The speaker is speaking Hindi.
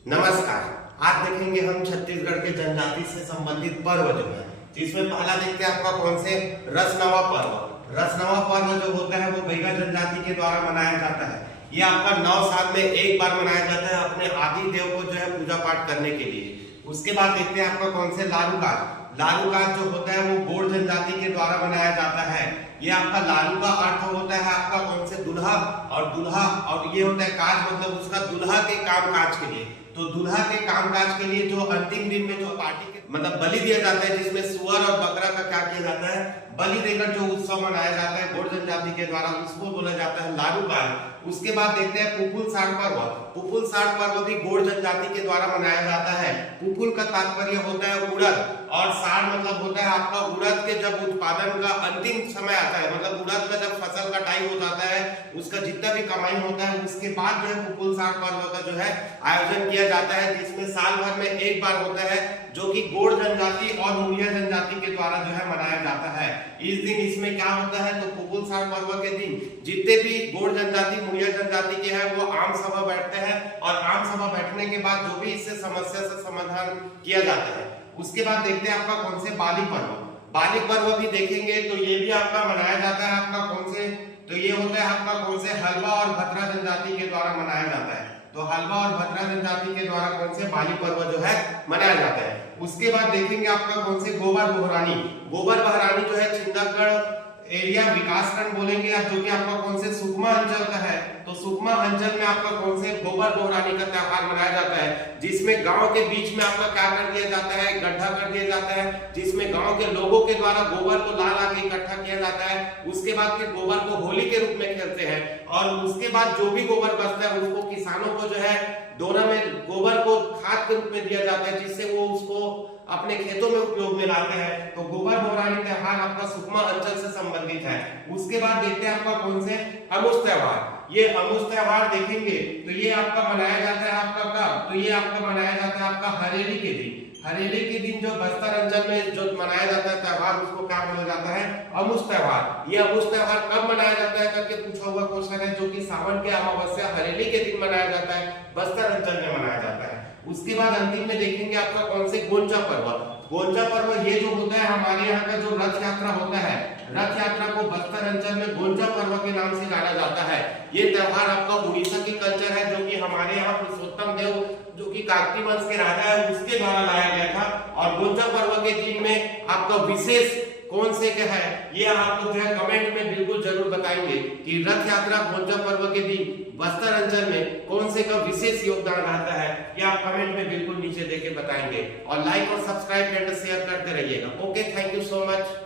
नमस्कार। आज देखेंगे हम छत्तीसगढ़ के जनजाति से संबंधित पर्व जो है, जिसमें पहला देखते हैं आपका कौन से रसनवा पर्व। रसनवा पर्व जो होता है वो बैगा जनजाति के द्वारा मनाया जाता है। ये आपका 9 साल में एक बार मनाया जाता है अपने आदि देव को जो है पूजा पाठ करने के लिए। उसके बाद देखते हैं आपका कौन से लालूकाज। लालूकाज जो होता है वो गोंड जनजाति के द्वारा मनाया जाता है। ये आपका लालू का अर्थ होता है आपका कौन से दुल्हा, और ये होता है काज मतलब उसका दुल्हा के काम काज के लिए। तो दुल्हा के कामकाज के लिए जो अंतिम दिन में जो पार्टी के मतलब बलि दिया जाता है, जिसमें सुअर और बकरा का क्या किया जाता है, बलि देकर जो उत्सव मनाया जाता है गोंड जनजाति के द्वारा, उसको बोला जाता है लालूकाज। उसके बाद देखते हैं पुपुल साठ पर्व। पुपुल साठ पर्व भी गोंड जनजाति के द्वारा मनाया जाता है। पुपुल का तात्पर्य होता है उड़द और साठ मतलब होता है आपका उड़द के जब उत्पादन का अंतिम समय आता है, मतलब उड़द का जब फसल कटाई हो जाता है, उसका जितना भी कमाई होता है, उसके बाद जो है पुपुल साठ पर्व का जो है आयोजन किया जाता है, जिसमें साल भर में एक बार होता है, जो कि गोंड जनजाति और मुड़िया जनजाति के द्वारा जो है मनाया जाता है। इस दिन इसमें क्या होता है, तो पुपुल साठ पर्व के दिन जितने भी गोंड जनजाति मुड़िया जनजाति के हैं वो आम सभा बैठते हैं और आम सभा बैठने के बाद जो भी इससे समस्या से समाधान किया जाता है। उसके बाद देखते हैं आपका कौन से बाली पर्व। बाली पर्व भी देखेंगे तो ये भी आपका मनाया जाता है आपका कौन से, तो ये होता है आपका कौन से हलवा और भद्रा जनजाति के द्वारा मनाया जाता है। तो हलवा और भद्रा जनजाति के द्वारा कौन से बाली पर्व जो है मनाया जाता है। उसके बाद देखेंगे आपका कौन से गोबर बोहरानी। गोबर बोहरानी जो है छिंदकगढ़ एरिया विकास खंड बोलेंगे, जो कि आपका कौन से सुकमा अंचल का है। तो सुकमा अंचल में आपका कौन से गोबर बोहरानी का त्योहार मनाया जाता है, जिसमें गांव के बीच में आपका क्या कर दिया जाता है, गड्ढा कर दिया जाता है, जिसमें गांव के लोगों के द्वारा गोबर को ला ला के इकट्ठा किया जाता है। उसके बाद फिर गोबर को होली के रूप में खेलते हैं और उसके बाद जो भी गोबर बचता है उसको किसानों को जो है दोनों में गोबर को खाद के रूप में दिया जाता है, जिससे वो उसको अपने खेतों में उपयोग में लाते हैं। तो गोबर बोहरानी त्योहार आपका सुकमा अंचल से संबंधित है। उसके बाद देखते हैं आपका कौन से अमुस त्योहार। ये अमुस त्योहार देखेंगे तो ये आपका मनाया जाता है आपका कब, तो ये आपका मनाया जाता है आपका हरेली के दिन। हरेली के दिन जो बस्तर अंचल में जो मनाया जाता है त्योहार, उसको क्या बोला जाता है, अमुस त्योहार। ये अमुस त्योहार कब मनाया जाता है करके पूछा हुआ क्वेश्चन है, जो कि सावन के अमावस्या हरेली के दिन मनाया जाता है, बस्तर अंचल में मनाया जाता है। उसके बाद अंतिम में देखेंगे आपका कौन से गोंचा पर्व। गोंचा पर्व ये जो होता है हमारे यहाँ का जो रथ यात्रा होता है, रथ यात्रा को बस्तर अंचल में गोंचा पर्व के नाम से जाना जाता है। ये त्योहार आपका उड़ीसा की कल्चर है, जो कि हमारे यहाँ पुरुषोत्तम देव जो कि काकती वंश के राजा है उसके द्वारा लाया गया था। और गोंचा पर्व के दिन में आपका विशेष कौन से क्या है, ये आप लोग जो है कमेंट में बिल्कुल जरूर बताएंगे कि रथ यात्रा गोंचा पर्व के दिन बस्तर अंचल में कौन से का विशेष योगदान रहता है, ये आप कमेंट में बिल्कुल नीचे देके बताएंगे। और लाइक और सब्सक्राइब एंड शेयर करते रहिएगा। Okay, thank you so much.